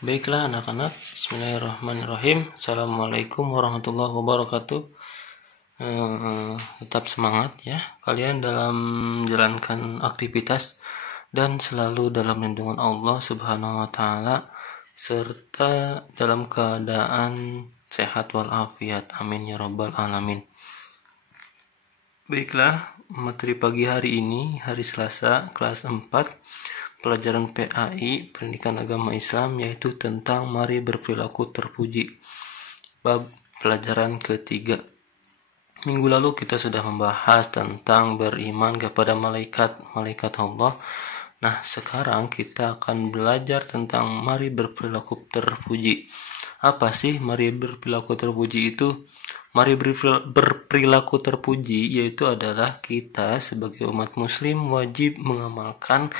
Baiklah anak-anak, bismillahirrahmanirrahim. Assalamualaikum warahmatullahi wabarakatuh. Tetap semangat ya kalian dalam menjalankan aktivitas dan selalu dalam lindungan Allah Subhanahu wa taala serta dalam keadaan sehat walafiat. Amin ya rabbal alamin. Baiklah, materi pagi hari ini hari Selasa kelas 4 pelajaran PAI Pendidikan Agama Islam, yaitu tentang mari berperilaku terpuji, bab pelajaran ketiga. Minggu lalu kita sudah membahas tentang beriman kepada malaikat Allah. Nah, sekarang kita akan belajar tentang mari berperilaku terpuji. Apa sih mari berperilaku terpuji itu? Mari berperilaku terpuji yaitu adalah kita sebagai umat muslim wajib mengamalkan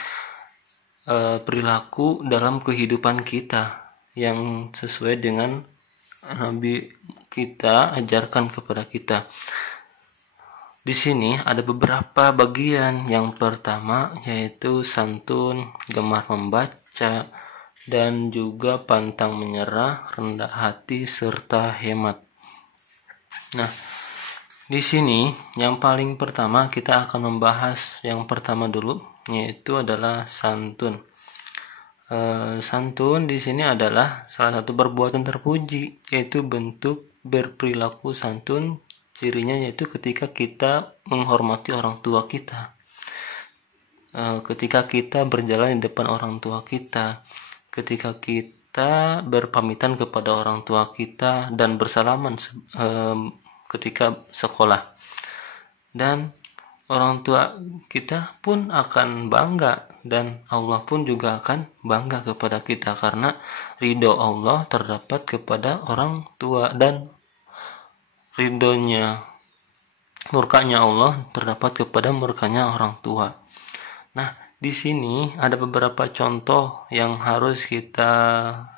perilaku dalam kehidupan kita yang sesuai dengan Nabi kita ajarkan kepada kita. Di sini ada beberapa bagian. Yang pertama yaitu santun, gemar membaca, dan juga pantang menyerah, rendah hati, serta hemat. Nah, di sini yang paling pertama kita akan membahas yang pertama dulu, yaitu adalah santun. Santun di sini adalah salah satu perbuatan terpuji, yaitu bentuk berperilaku santun. Cirinya yaitu ketika kita menghormati orang tua kita, ketika kita berjalan di depan orang tua kita, ketika kita berpamitan kepada orang tua kita dan bersalaman ketika sekolah. Dan orang tua kita pun akan bangga dan Allah pun juga akan bangga kepada kita karena ridho Allah terdapat kepada orang tua dan murkanya Allah terdapat kepada murkanya orang tua. Nah, di sini ada beberapa contoh yang harus kita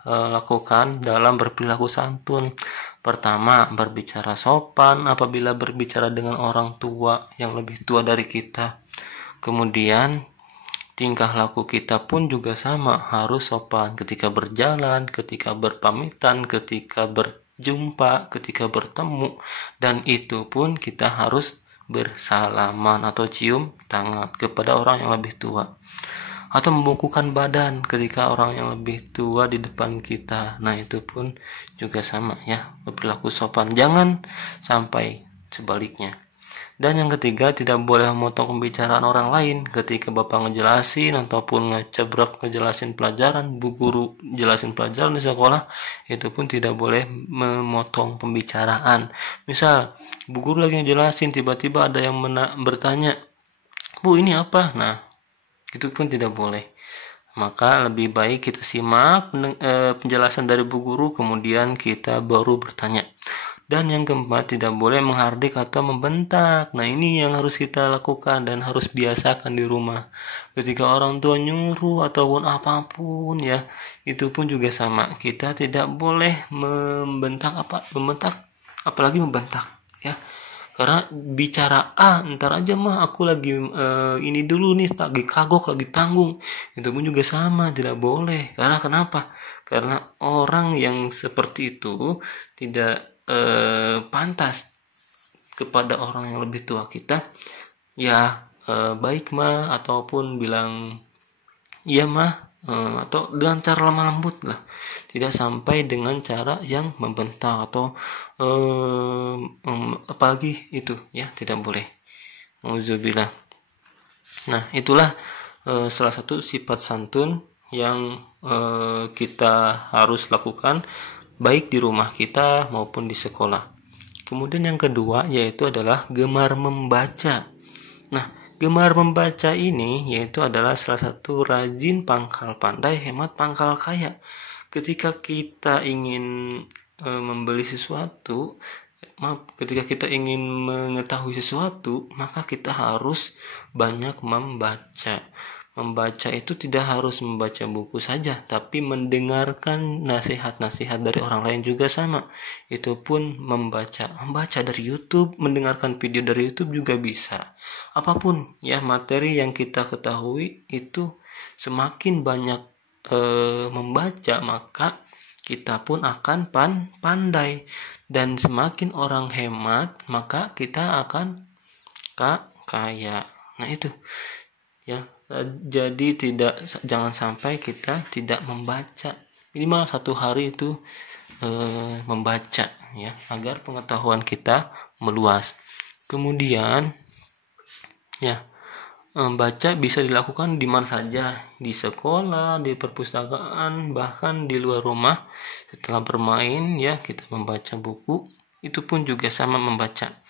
lakukan dalam berperilaku santun. Pertama, berbicara sopan apabila berbicara dengan orang tua yang lebih tua dari kita. Kemudian, tingkah laku kita pun juga sama, harus sopan ketika berjalan, ketika berpamitan, ketika berjumpa, ketika bertemu, dan itu pun kita harus bersalaman atau cium tangan kepada orang yang lebih tua, atau membungkukkan badan ketika orang yang lebih tua di depan kita. Nah, itu pun juga sama ya, berperilaku sopan, jangan sampai sebaliknya. Dan yang ketiga, tidak boleh memotong pembicaraan orang lain ketika bapak ngejelasin ataupun ngejelasin pelajaran, bu guru jelasin pelajaran di sekolah, itu pun tidak boleh memotong pembicaraan. Misal bu guru lagi ngejelasin, tiba-tiba ada yang bertanya, "Bu, ini apa?" Nah, itu pun tidak boleh. Maka lebih baik kita simak penjelasan dari bu guru, kemudian kita baru bertanya. Dan yang keempat, tidak boleh menghardik atau membentak. Nah, ini yang harus kita lakukan dan harus biasakan di rumah. Ketika orang tua nyuruh ataupun apapun ya, itu pun juga sama. Kita tidak boleh membentak apalagi membentak ya. Karena bicara ntar aja mah, aku lagi ini dulu nih, lagi kagok, lagi tanggung, itu pun juga sama, tidak boleh. Karena kenapa? Karena orang yang seperti itu tidak pantas kepada orang yang lebih tua kita ya. Baik mah ataupun bilang iya mah, atau dengan cara lemah lembut lah, tidak sampai dengan cara yang membentak atau apalagi itu ya, tidak boleh. Auzubillah. Nah, itulah salah satu sifat santun yang kita harus lakukan baik di rumah kita maupun di sekolah. Kemudian yang kedua yaitu adalah gemar membaca. Nah, gemar membaca ini yaitu adalah salah satu rajin pangkal pandai, hemat pangkal kaya. Ketika kita ingin membeli sesuatu, ketika kita ingin mengetahui sesuatu, maka kita harus banyak membaca. Membaca itu tidak harus membaca buku saja, tapi mendengarkan nasihat-nasihat dari orang lain juga sama. Itu pun membaca dari YouTube, mendengarkan video dari YouTube juga bisa. Apapun ya materi yang kita ketahui itu, semakin banyak membaca, maka kita pun akan pandai, dan semakin orang hemat maka kita akan kaya. Nah itu ya, jadi jangan sampai kita tidak membaca, minimal 1 hari itu membaca ya, agar pengetahuan kita meluas. Kemudian ya, membaca bisa dilakukan di mana saja, di sekolah, di perpustakaan, bahkan di luar rumah. Setelah bermain ya, kita membaca buku, itu pun juga sama membaca.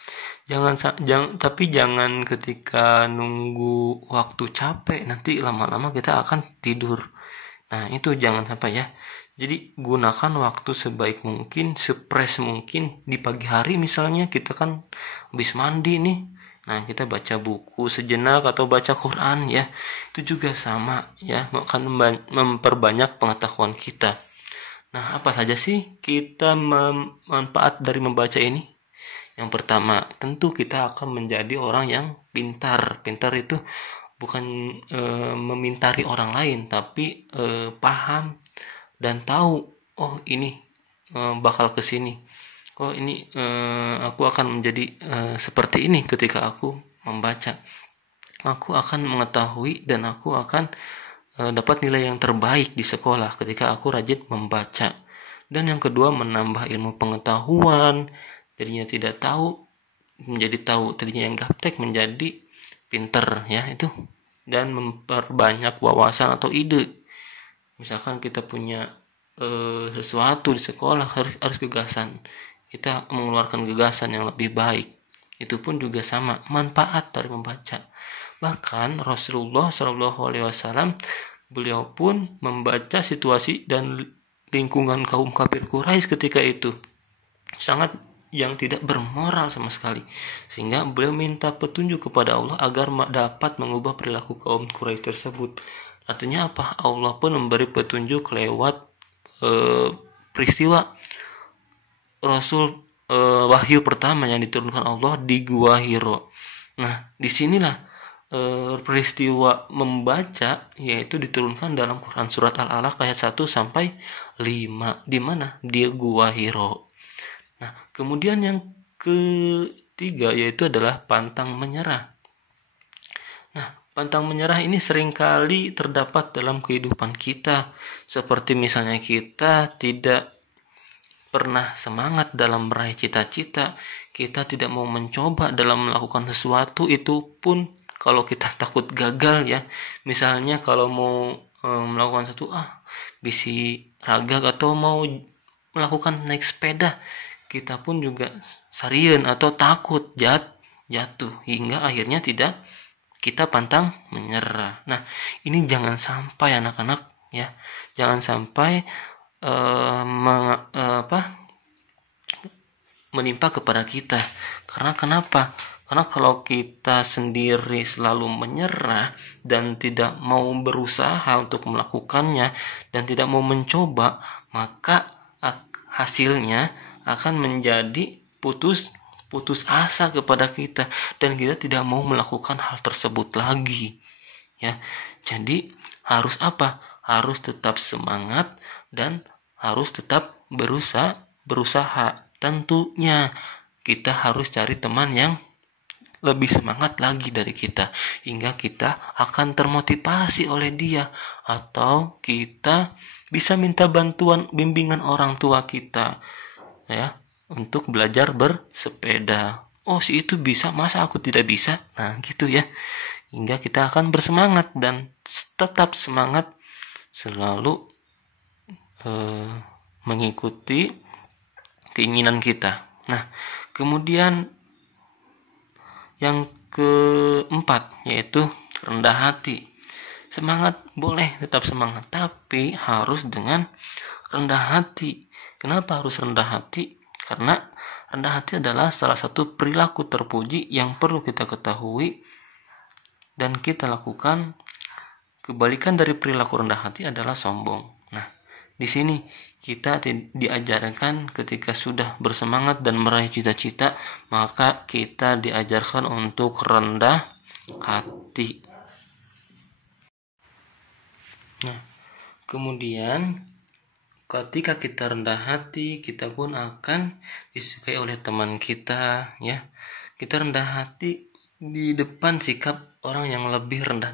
Tapi jangan ketika nunggu waktu capek, nanti lama-lama kita akan tidur. Nah itu jangan sampai ya. Jadi gunakan waktu sebaik mungkin, sepres mungkin. Di pagi hari misalnya kita kan habis mandi nih, nah kita baca buku sejenak atau baca Quran ya, itu juga sama ya, akan memperbanyak pengetahuan kita. Nah apa saja sih kita manfaat dari membaca ini? Yang pertama, tentu kita akan menjadi orang yang pintar. Pintar itu bukan memintari orang lain, tapi paham dan tahu, oh ini bakal kesini, oh ini aku akan menjadi seperti ini ketika aku membaca. Aku akan mengetahui dan aku akan dapat nilai yang terbaik di sekolah ketika aku rajin membaca. Dan yang kedua, menambah ilmu pengetahuan. Tadinya tidak tahu menjadi tahu, tadinya yang gaptek menjadi pinter ya itu. Dan memperbanyak wawasan atau ide. Misalkan kita punya sesuatu di sekolah, harus gagasan, kita mengeluarkan gagasan yang lebih baik, itu pun juga sama manfaat dari membaca. Bahkan Rasulullah SAW, beliau pun membaca situasi dan lingkungan kaum kafir Quraisy ketika itu sangat yang tidak bermoral sama sekali, sehingga beliau minta petunjuk kepada Allah agar dapat mengubah perilaku kaum Quraisy tersebut. Artinya apa? Allah pun memberi petunjuk lewat peristiwa Rasul wahyu pertama yang diturunkan Allah di Gua Hiro. Nah, disinilah peristiwa membaca yaitu diturunkan dalam Quran surat Al-Alaq ayat 1 sampai 5. Di mana? Di Gua Hiro. Nah, kemudian yang ketiga yaitu adalah pantang menyerah. Nah, pantang menyerah ini seringkali terdapat dalam kehidupan kita. Seperti misalnya kita tidak pernah semangat dalam meraih cita-cita, kita tidak mau mencoba dalam melakukan sesuatu, itu pun kalau kita takut gagal ya. Misalnya kalau mau melakukan satu bisi raga atau mau melakukan naik sepeda, kita pun juga sarien atau takut jatuh hingga akhirnya kita pantang menyerah. Nah, ini jangan sampai anak-anak ya, jangan sampai menimpa kepada kita. Karena kenapa? Karena kalau kita sendiri selalu menyerah dan tidak mau berusaha untuk melakukannya dan tidak mau mencoba, maka hasilnya akan menjadi putus asa kepada kita dan kita tidak mau melakukan hal tersebut lagi ya. Jadi harus apa? Harus tetap semangat dan harus tetap berusaha. Tentunya kita harus cari teman yang lebih semangat lagi dari kita hingga kita akan termotivasi oleh dia, atau kita bisa minta bantuan bimbingan orang tua kita ya untuk belajar bersepeda. Oh, si itu bisa, masa aku tidak bisa? Nah, gitu ya. Hingga kita akan bersemangat dan tetap semangat selalu mengikuti keinginan kita. Nah, kemudian yang keempat yaitu rendah hati. Semangat boleh, tetap semangat, tapi harus dengan rendah hati. Kenapa harus rendah hati? Karena rendah hati adalah salah satu perilaku terpuji yang perlu kita ketahui dan kita lakukan. Kebalikan dari perilaku rendah hati adalah sombong. Nah, di sini kita diajarkan ketika sudah bersemangat dan meraih cita-cita, maka kita diajarkan untuk rendah hati. Nah, Kemudian ketika kita rendah hati, kita pun akan disukai oleh teman kita, ya. Kita rendah hati di depan sikap orang yang lebih rendah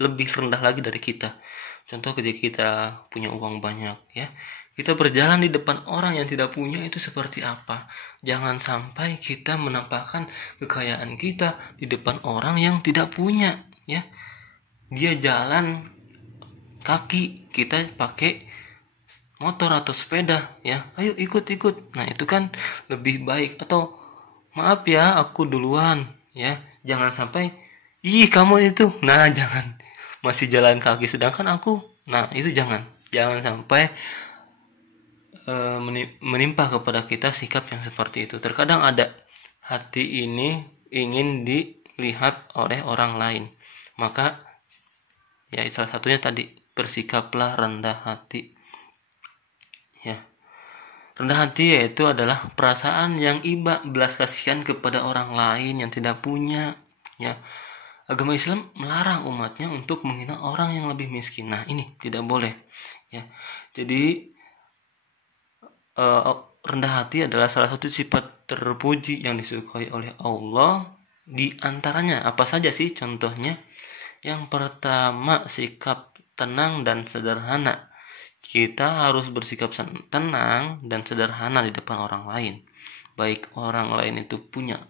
lebih rendah lagi dari kita. Contoh ketika kita punya uang banyak, ya. Kita berjalan di depan orang yang tidak punya itu seperti apa? Jangan sampai kita menampakkan kekayaan kita di depan orang yang tidak punya, ya. Dia jalan kaki, kita pakai motor atau sepeda, ya. Ayo ikut. Nah, itu kan lebih baik. Atau maaf ya, aku duluan, ya. Jangan sampai kamu itu. Nah, jangan. Masih jalan kaki sedangkan aku. Nah, itu jangan sampai menimpa kepada kita sikap yang seperti itu. Terkadang ada hati ini ingin dilihat oleh orang lain. Maka ya salah satunya tadi, bersikaplah rendah hati. Ya. Rendah hati yaitu adalah perasaan yang iba belas kasihan kepada orang lain yang tidak punya, ya. Agama Islam melarang umatnya untuk menghina orang yang lebih miskin. Nah, ini tidak boleh, ya. Jadi rendah hati adalah salah satu sifat terpuji yang disukai oleh Allah. Di antaranya apa saja sih contohnya? Yang pertama, sikap tenang dan sederhana. Kita harus bersikap tenang dan sederhana di depan orang lain. Baik orang lain itu punya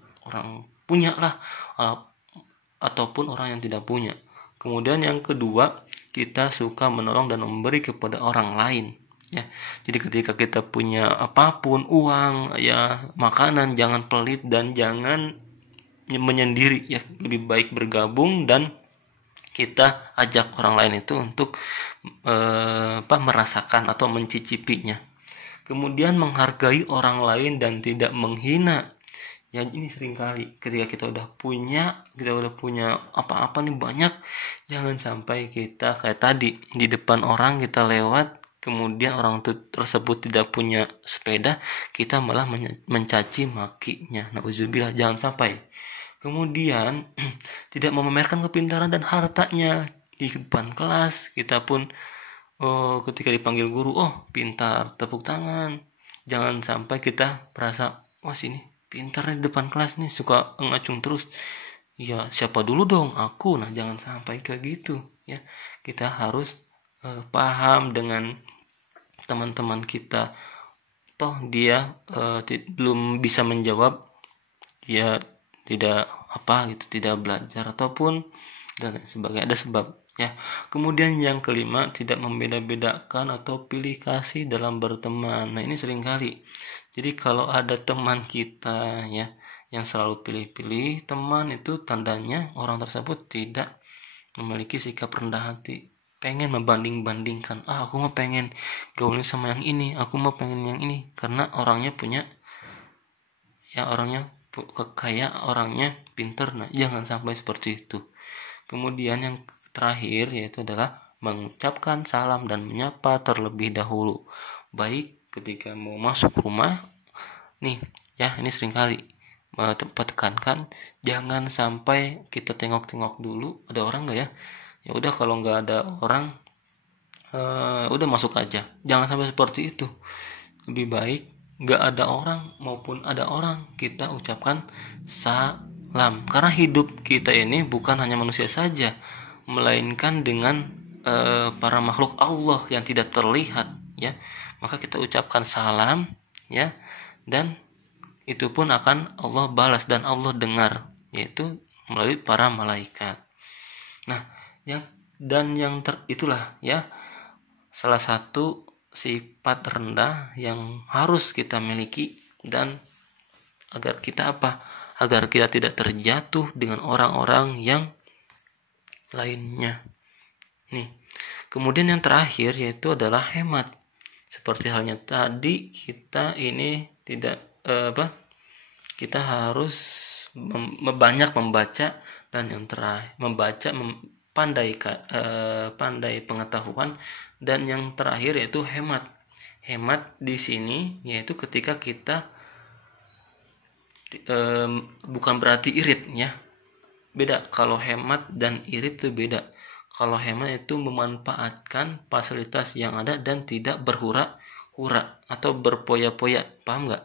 lah, ataupun orang yang tidak punya. Kemudian yang kedua, kita suka menolong dan memberi kepada orang lain, ya. Jadi ketika kita punya apapun, uang, ya, makanan, jangan pelit dan jangan menyendiri, ya. Lebih baik bergabung dan kita ajak orang lain itu untuk merasakan atau mencicipinya. Kemudian menghargai orang lain dan tidak menghina. Ya, ini seringkali ketika kita udah punya apa-apa nih banyak, jangan sampai kita kayak tadi di depan orang kita lewat, kemudian orang tersebut tidak punya sepeda, kita malah mencaci makinya. Nauzubillah, jangan sampai. Kemudian tidak memamerkan kepintaran dan hartanya di depan kelas. Kita pun ketika dipanggil guru, pintar, tepuk tangan. Jangan sampai kita merasa, sini pintar di depan kelas nih, suka ngacung terus. Ya, siapa dulu dong? Aku. Nah, jangan sampai kayak gitu, ya. Kita harus paham dengan teman-teman kita. Toh dia belum bisa menjawab, ya tidak tidak belajar ataupun dan sebagainya, ada sebab, ya. Kemudian yang kelima, tidak membeda-bedakan atau pilih kasih dalam berteman. Nah, ini seringkali. Jadi kalau ada teman kita, ya, yang selalu pilih-pilih teman, itu tandanya orang tersebut tidak memiliki sikap rendah hati, pengen membanding-bandingkan. Aku mah pengen gaulnya sama yang ini, aku mah pengen yang ini, karena orangnya punya, ya, orangnya kaya, orangnya pinter. Nah, jangan sampai seperti itu. Kemudian yang terakhir yaitu adalah mengucapkan salam dan menyapa terlebih dahulu, baik ketika mau masuk rumah nih, ya. Ini seringkali tekankan, jangan sampai kita tengok-tengok dulu ada orang nggak, ya. Ya udah, kalau nggak ada orang udah masuk aja, jangan sampai seperti itu. Lebih baik nggak ada orang maupun ada orang, kita ucapkan salam, karena hidup kita ini bukan hanya manusia saja, melainkan dengan para makhluk Allah yang tidak terlihat, ya. Maka kita ucapkan salam, ya, dan itu pun akan Allah balas dan Allah dengar, yaitu melalui para malaikat. Nah, itulah, ya, salah satu sifat rendah yang harus kita miliki, dan agar kita agar kita tidak terjatuh dengan orang-orang yang lainnya. Nih, kemudian yang terakhir yaitu adalah hemat. Seperti halnya tadi, kita ini tidak kita harus banyak membaca, dan yang terakhir pandai pengetahuan, dan yang terakhir yaitu hemat. Hemat di sini yaitu ketika kita bukan berarti irit, ya. Beda, kalau hemat dan irit itu beda. Kalau hemat itu memanfaatkan fasilitas yang ada dan tidak berhura-hura atau berpoya-poya, paham nggak?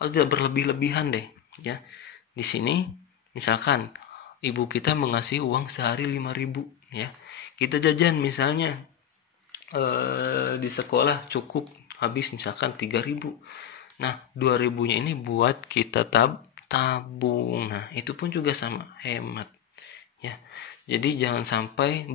Atau tidak berlebih-lebihan deh, ya. Di sini misalkan ibu kita mengasih uang sehari 5.000, ya. Kita jajan misalnya di sekolah cukup habis misalkan 3.000. Nah, 2.000-nya ini buat kita tabung. Nah, itu pun juga sama, hemat. Ya. Jadi jangan sampai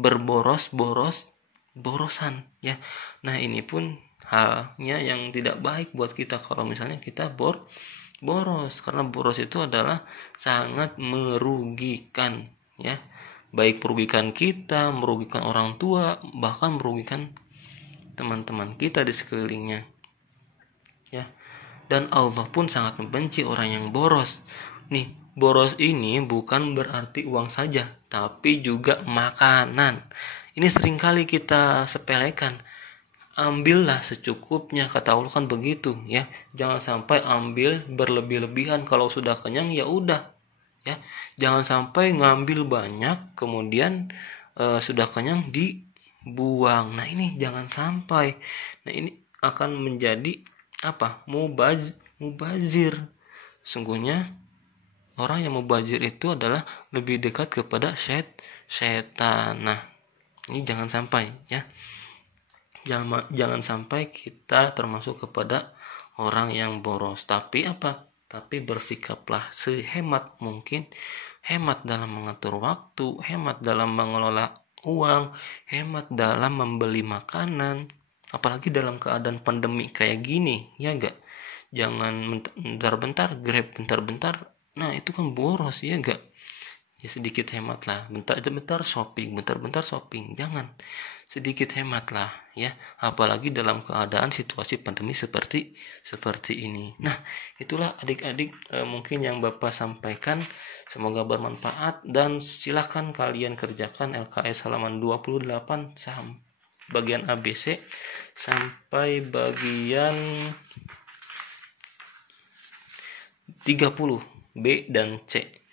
borosan, ya. Nah, ini pun halnya yang tidak baik buat kita kalau misalnya kita boros, karena boros itu adalah sangat merugikan, ya. Baik merugikan kita, merugikan orang tua, bahkan merugikan teman-teman kita di sekelilingnya, ya. Dan Allah pun sangat membenci orang yang boros. Nih, boros ini bukan berarti uang saja, tapi juga makanan. Ini seringkali kita sepelekan. Ambillah secukupnya, kata Allah kan begitu, ya. Jangan sampai ambil berlebih-lebihan, kalau sudah kenyang ya udah, ya. Jangan sampai ngambil banyak kemudian sudah kenyang dibuang. Nah, ini jangan sampai. Nah, ini akan menjadi apa? Mubazir. Sungguhnya orang yang mubazir itu adalah lebih dekat kepada setan. Nah, ini jangan sampai, ya. Jangan sampai kita termasuk kepada orang yang boros. Tapi apa? Tapi bersikaplah sehemat mungkin, hemat dalam mengatur waktu, hemat dalam mengelola uang, hemat dalam membeli makanan. Apalagi dalam keadaan pandemi kayak gini, ya enggak? Jangan bentar-bentar Grab, bentar-bentar. Nah, itu kan boros, ya enggak? Ya sedikit hematlah, bentar-bentar shopping, jangan, sedikit hematlah, ya, apalagi dalam keadaan situasi pandemi seperti ini. Nah, itulah adik-adik mungkin yang Bapak sampaikan, semoga bermanfaat, dan silakan kalian kerjakan LKS halaman 28 bagian ABC sampai bagian 30 B dan C.